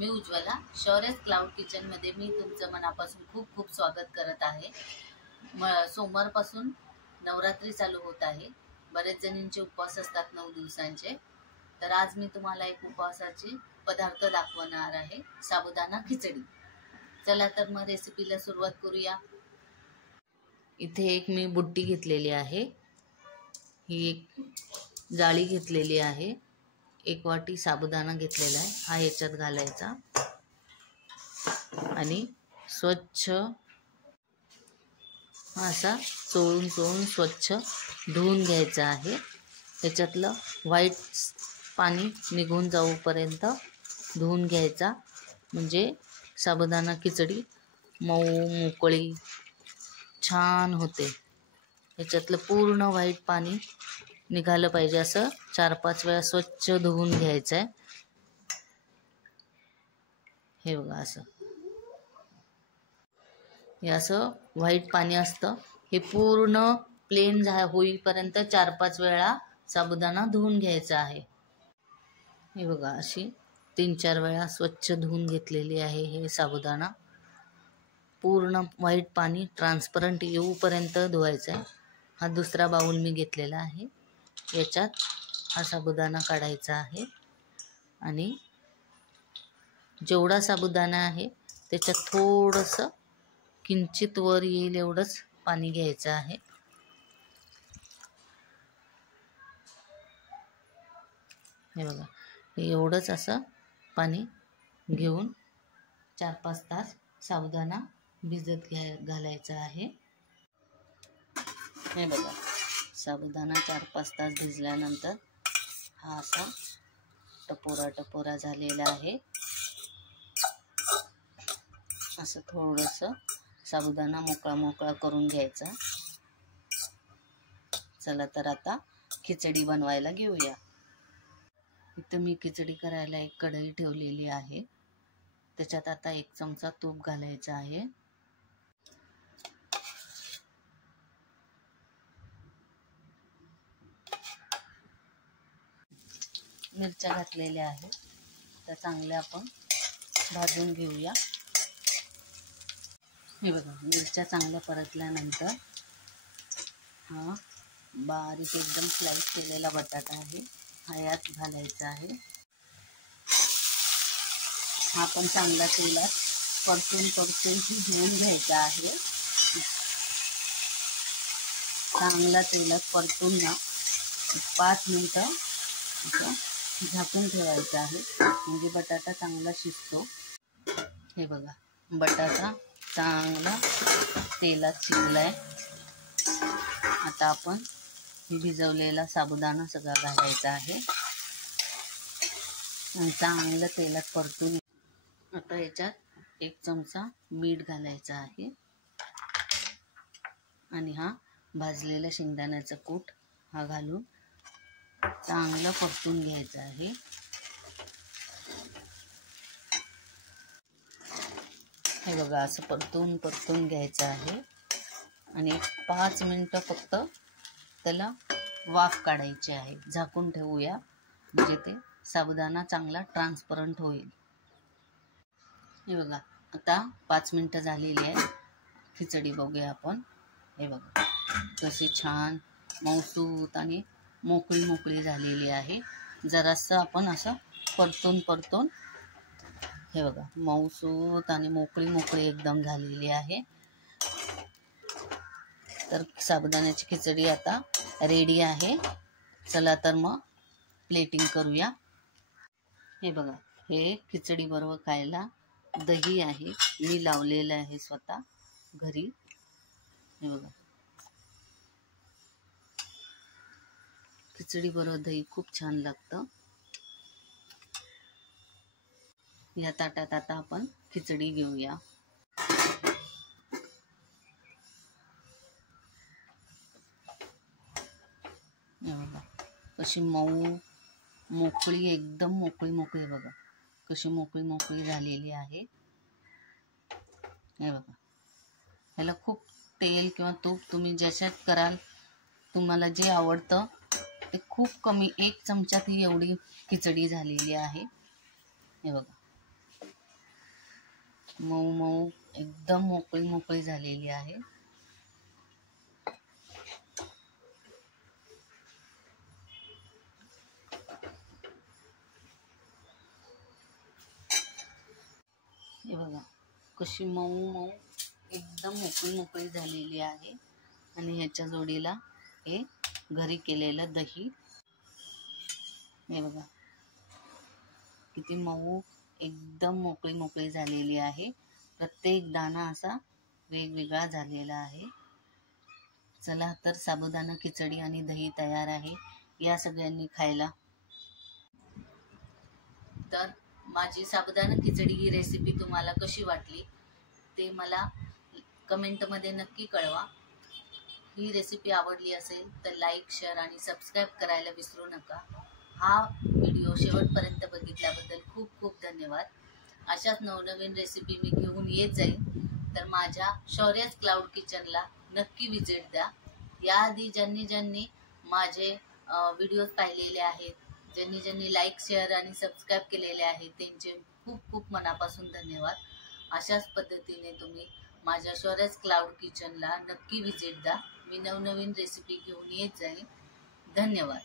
मी Ujjwala शौर्यस cloud kitchen मध्ये मी तुमचं मनापासून खूप खूप स्वागत करत आहे। सोमवारपासून नवरात्री चालू होत आहे। बरेच जणींचे उपवास असतात 9 दिवसांचे। तर आज मी तुम्हाला एक उपवासाचे पदार्थ दाखवणार आहे, साबुदाणा खिचडी। चला तर मग रेसिपीला सुरुवात करूया। इथे एक मी बुट्टी घेतलेली आहे, ही एक जाळी घेतलेली आहे, एक वाटी साबुदाणा घेतलेला आहे, हा याच्यात घालायचा आणि स्वच्छ असा चोळून स्वच्छ धुवून घ्यायचा आहे। त्याच्यातलं व्हाईट पाणी निघून जाऊपर्यंत धुवून घ्यायचा, म्हणजे साबुदाणा खिचडी मऊ मोकळी छान होते। याच्यातलं पूर्ण व्हाईट पाणी निघालं पाहिजे, असं 4-5 वेळा स्वच्छ धुवून घ्यायचं आहे। हे बघा, असं व्हाईट पाणी असतं, हे पूर्ण प्लेन होईपर्यंत 4-5 वेळा साबुदाणा धुवून घ्यायचा आहे। हे बघा, अशी 3-4 वेळा स्वच्छ धुवून घेतलेली आहे। हे साबुदाणा पूर्ण व्हाईट पाणी ट्रान्सपरंट येऊपर्यंत धुवायचं आहे। हा दुसरा बाउल मी घेतलेला आहे, याच्यात हा साबुदाणा काढायचा आहे आणि जेवढा साबुदाणा आहे त्याच्यात थोडंसं किंचित वर येईल एवढंच पाणी घ्यायचं आहे। हे बघा, एवढंच असं पाणी घेऊन 4-5 तास साबुदाणा भिजत घालायचा आहे। हे बघा, साबुदाणा 4-5 तास भिजल्यानंतर हा असा टपोरा झालेला आहे। असं थोडंसं साबुदाणा मोकळा करून घ्यायचा। चला तर आता खिचडी बनवायला घेऊया। इथं मी खिचडी करायला एक कढई ठेवलेली आहे, त्याच्यात आता 1 चमचा तूप घालायचा आहे। मिरच्या घातलेल्या आहेत, त्या चांगल्या आपण भाजून घेऊया। हे बघा, मिरच्या चांगल्या परतल्यानंतर हा बारीक एकदम स्लाइस केलेला बटाटा आहे, हा यात घालायचा आहे। हा पण चांगला तेलात परतून शिजवून घ्यायचा आहे। चांगला तेलात परतून ना 5 मिनिटं असं झाकून ठेवायचं आहे, म्हणजे बटाटा चांगला शिजतो। हे बघा, बटाटा चांगला तेलात शिजलाय। आता आपण भिजवलेला साबुदाणा सगळा घालायचा आहे आणि चांगलं तेलात परतून। आता याच्यात 1 चमचा मीठ घालायचा आहे आणि हा भाजलेला शेंगदाण्याचा कूट हा घालून चांगलं परतून घ्यायचं आहे। हे बघा, असं परतून घ्यायचं आहे आणि 5 मिनिटं फक्त त्याला वाफ काढायची आहे। झाकून ठेवूया, म्हणजे ते साबुदाणा चांगला ट्रान्सपरंट होईल। हे बघा, आता 5 मिनिटं झालेली आहे। खिचडी बघूया आपण। हे बघा, कशी छान मऊसूत आणि मोकळी झालेली आहे। जरासं आपण असं परतून हे बघा, मऊसूत आणि मोकळी एकदम झालेली आहे। तर साबुदाण्याची खिचडी आता रेडी आहे। चला तर मग प्लेटिंग करूया। हे बघा, हे खिचडी बरोबर खायला दही आहे, मी लावलेलं आहे स्वतः घरी। हे बघा, खिचडी बरोबर दही खूप छान लागतं। या ताटात आता आपण खिचडी घेऊया। कशी मोकळी एकदम मोकळी बघा, कशी मोकळी झालेली आहे। हे बघा, ह्याला खूप तेल किंवा तूप तुम्ही ज्याच्यात कराल, तुम्हाला जे आवडतं ते खूप कमी 1 चमच्यात ही एवढी खिचडी झालेली आहे। हे बघा, मऊ मऊ एकदम मोकळी मोकळी झालेली आहे. हे बघा कशी मऊ मऊ एकदम मोकळी मोकळी झालेली आहे. आणि ह्याच्या जोडीला हे घरी केलेलं दही. हे बघा किती मऊ एकदम मोकळी मोकळी झालेली आहे. प्रत्येक दाणा असा वेगवेगळा झालेला आहे. चला तर साबुदाणा खिचडी आणि दही तयार आहे. या सगळ्यांनी खायला. तर माझी साबुदाणा खिचडी ही रेसिपी तुम्हाला कशी वाटली ते मला कमेंटमध्ये नक्की कळवा. ही रेसिपी आवडली असेल तर लाईक, शेअर आणि सबस्क्राईब करायला विसरू नका. हा व्हिडिओ शेवटपर्यंत बघितल्याबद्दल खूप खूप धन्यवाद. अशाच नवनवीन रेसिपी मी घेऊन येत जाईल. तर माझ्या शौर्यच क्लाउड किचनला नक्की विजिट द्या. याआधी ज्यांनी माझे व्हिडिओ पाहिलेले आहेत, ज्यांनी लाईक, शेअर आणि सबस्क्राईब केलेले आहेत, त्यांचे खूप खूप मनापासून धन्यवाद. अशाच पद्धतीने तुम्ही माझ्या शौर्यच क्लाउड किचनला नक्की विजिट द्या. मी नवनवीन रेसिपी घेऊन येत जाईल. धन्यवाद.